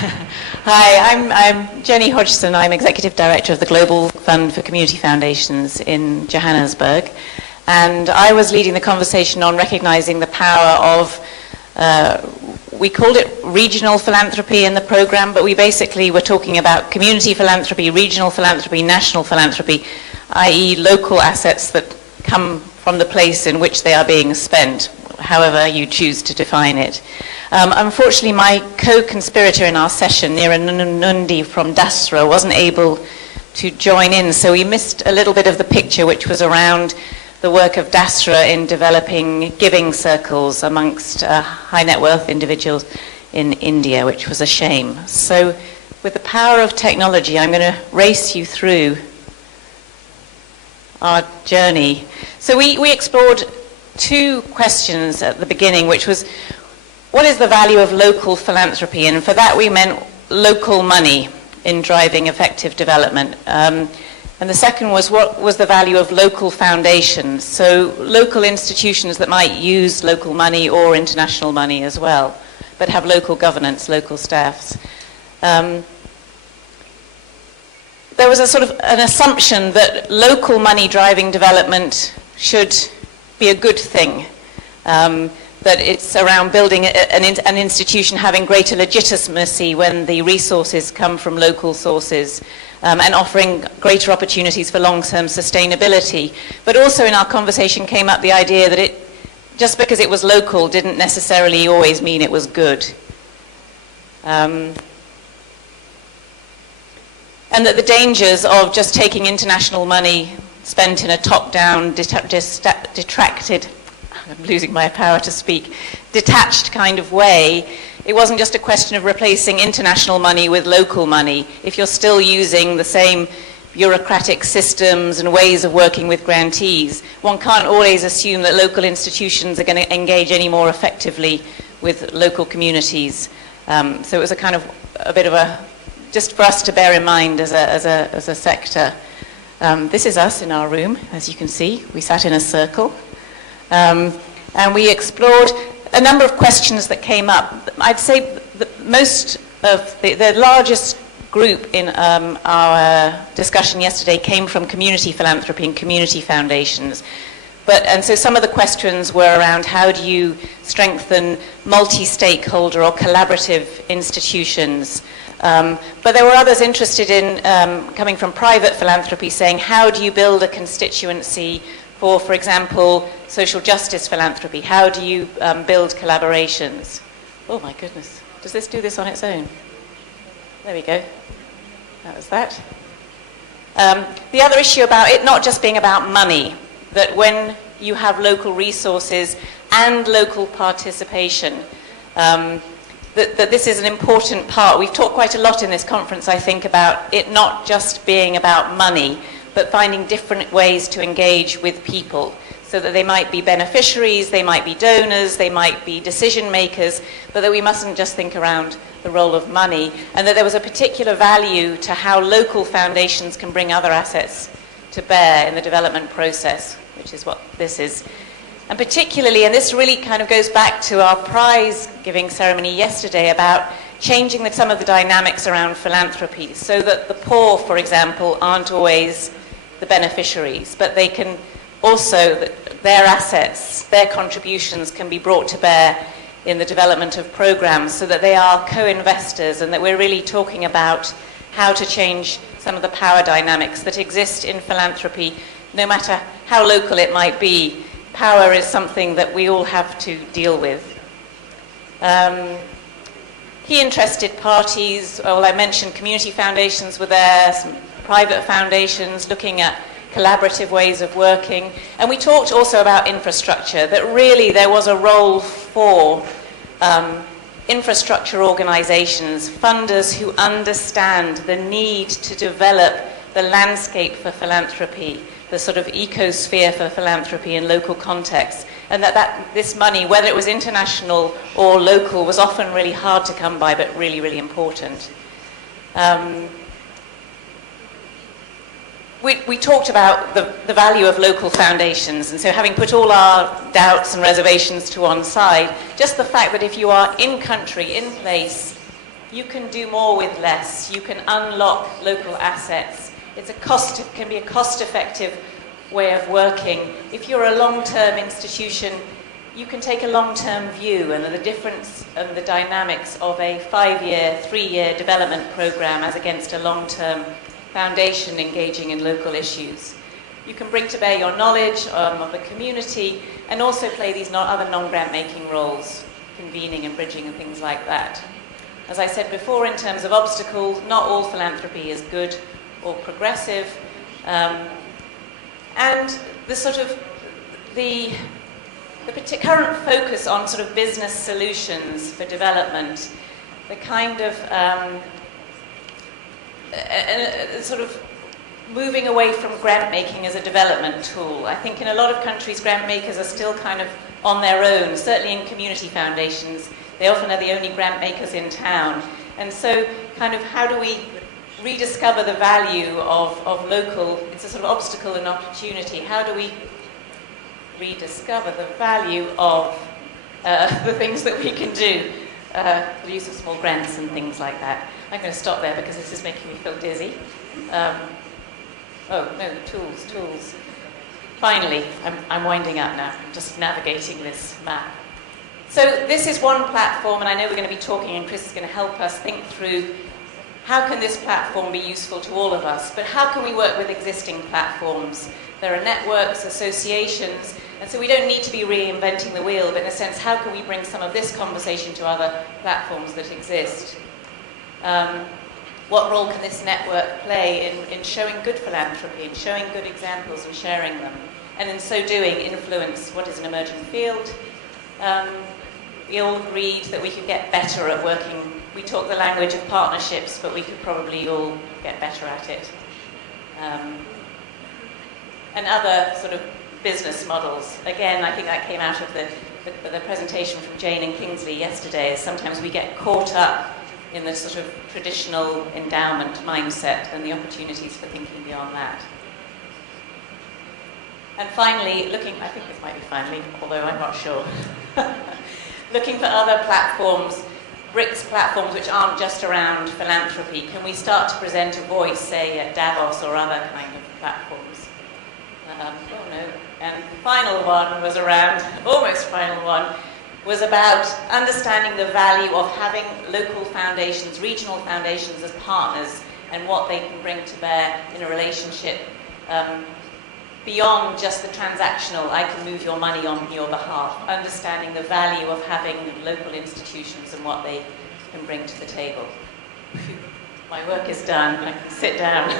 Hi, I'm Jenny Hodgson. I'm Executive Director of the Global Fund for Community Foundations in Johannesburg. And I was leading the conversation on recognizing the power of, we called it regional philanthropy in the program, but we basically were talking about community philanthropy, regional philanthropy, national philanthropy, i.e. local assets that come from the place in which they are being spent, however you choose to define it. Unfortunately, my co-conspirator in our session, Nira Nundi from Dasra, wasn't able to join in, so we missed a little bit of the picture, which was around the work of Dasra in developing giving circles amongst high net worth individuals in India, which was a shame. So with the power of technology, I'm going to race you through our journey. So we explored two questions at the beginning, which was, what is the value of local philanthropy? And for that we meant local money in driving effective development. And the second was, what was the value of local foundations? So local institutions that might use local money or international money as well, but have local governance, local staffs. There was a sort of an assumption that local money driving development should be a good thing. That it's around building an institution having greater legitimacy when the resources come from local sources, and offering greater opportunities for long-term sustainability. But also in our conversation came up the idea that just because it was local didn't necessarily always mean it was good. And that the dangers of just taking international money spent in a top-down, detracted, I'm losing my power to speak, detached kind of way, it wasn't just a question of replacing international money with local money. If you're still using the same bureaucratic systems and ways of working with grantees, one can't always assume that local institutions are going to engage any more effectively with local communities. So it was a kind of a bit of a, just for us to bear in mind as a sector. This is us in our room, as you can see. We sat in a circle. And we explored a number of questions that came up. I'd say that most of the largest group in our discussion yesterday came from community philanthropy and community foundations. And so some of the questions were around how do you strengthen multi-stakeholder or collaborative institutions. But there were others interested in coming from private philanthropy, saying how do you build a constituency for example, social justice philanthropy? How do you build collaborations? Oh my goodness, does this do this on its own? There we go, that was that. The other issue about it not just being about money, that when you have local resources and local participation, that this is an important part. We've talked quite a lot in this conference, I think, about it not just being about money, but finding different ways to engage with people, so that they might be beneficiaries, they might be donors, they might be decision makers, but that we mustn't just think around the role of money, and that there was a particular value to how local foundations can bring other assets to bear in the development process, which is what this is. And particularly, and this really kind of goes back to our prize giving ceremony yesterday about changing some of the dynamics around philanthropy, so that the poor, for example, aren't always the beneficiaries, but they can also, their assets, their contributions can be brought to bear in the development of programs, so that they are co-investors, and that we're really talking about how to change some of the power dynamics that exist in philanthropy, no matter how local it might be. Power is something that we all have to deal with. Key interested parties, well, I mentioned community foundations were there, some private foundations looking at collaborative ways of working. And we talked also about infrastructure, that really there was a role for infrastructure organizations, funders who understand the need to develop the landscape for philanthropy, the sort of ecosphere for philanthropy in local contexts, and that this money, whether it was international or local, was often really hard to come by, but really, really important. We talked about the value of local foundations, and so having put all our doubts and reservations to one side, just the fact that if you are in country, in place, you can do more with less. You can unlock local assets. It can be a cost-effective way of working. If you're a long-term institution, you can take a long-term view, and the difference and the dynamics of a 5-year, 3-year development program as against a long-term foundation engaging in local issues. You can bring to bear your knowledge of the community and also play these other non-grant making roles, convening and bridging and things like that. As I said before, in terms of obstacles, not all philanthropy is good or progressive. And the sort of the current focus on sort of business solutions for development, the kind of sort of moving away from grant making as a development tool. I think in a lot of countries, grant makers are still kind of on their own. Certainly in community foundations, they often are the only grant makers in town. And so kind of how do we rediscover the value of local, it's a sort of obstacle and opportunity. How do we rediscover the value of the things that we can do, the use of small grants and things like that. I'm going to stop there because this is making me feel dizzy. Oh, no, tools. Finally, I'm winding up now. I'm just navigating this map. So this is one platform, and I know we're going to be talking, and Chris is going to help us think through how can this platform be useful to all of us, but how can we work with existing platforms? There are networks, associations, and so we don't need to be reinventing the wheel, but in a sense, how can we bring some of this conversation to other platforms that exist? What role can this network play in showing good philanthropy, in showing good examples and sharing them, and in so doing influence what is an emerging field? We all agreed that we could get better at working. We talk the language of partnerships, but we could probably all get better at it. And other sort of business models. Again, I think that came out of the presentation from Jane and Kingsley yesterday. Sometimes we get caught up in the sort of traditional endowment mindset and the opportunities for thinking beyond that. And finally, I think this might be finally, although I'm not sure, looking for other platforms, BRICS platforms which aren't just around philanthropy. Can we start to present a voice, say, at Davos or other kind of platforms? Oh no. And the final one was around, almost final one, was about understanding the value of having local foundations, regional foundations as partners, and what they can bring to bear in a relationship beyond just the transactional, I can move your money on your behalf, understanding the value of having local institutions and what they can bring to the table. My work is done, I can sit down.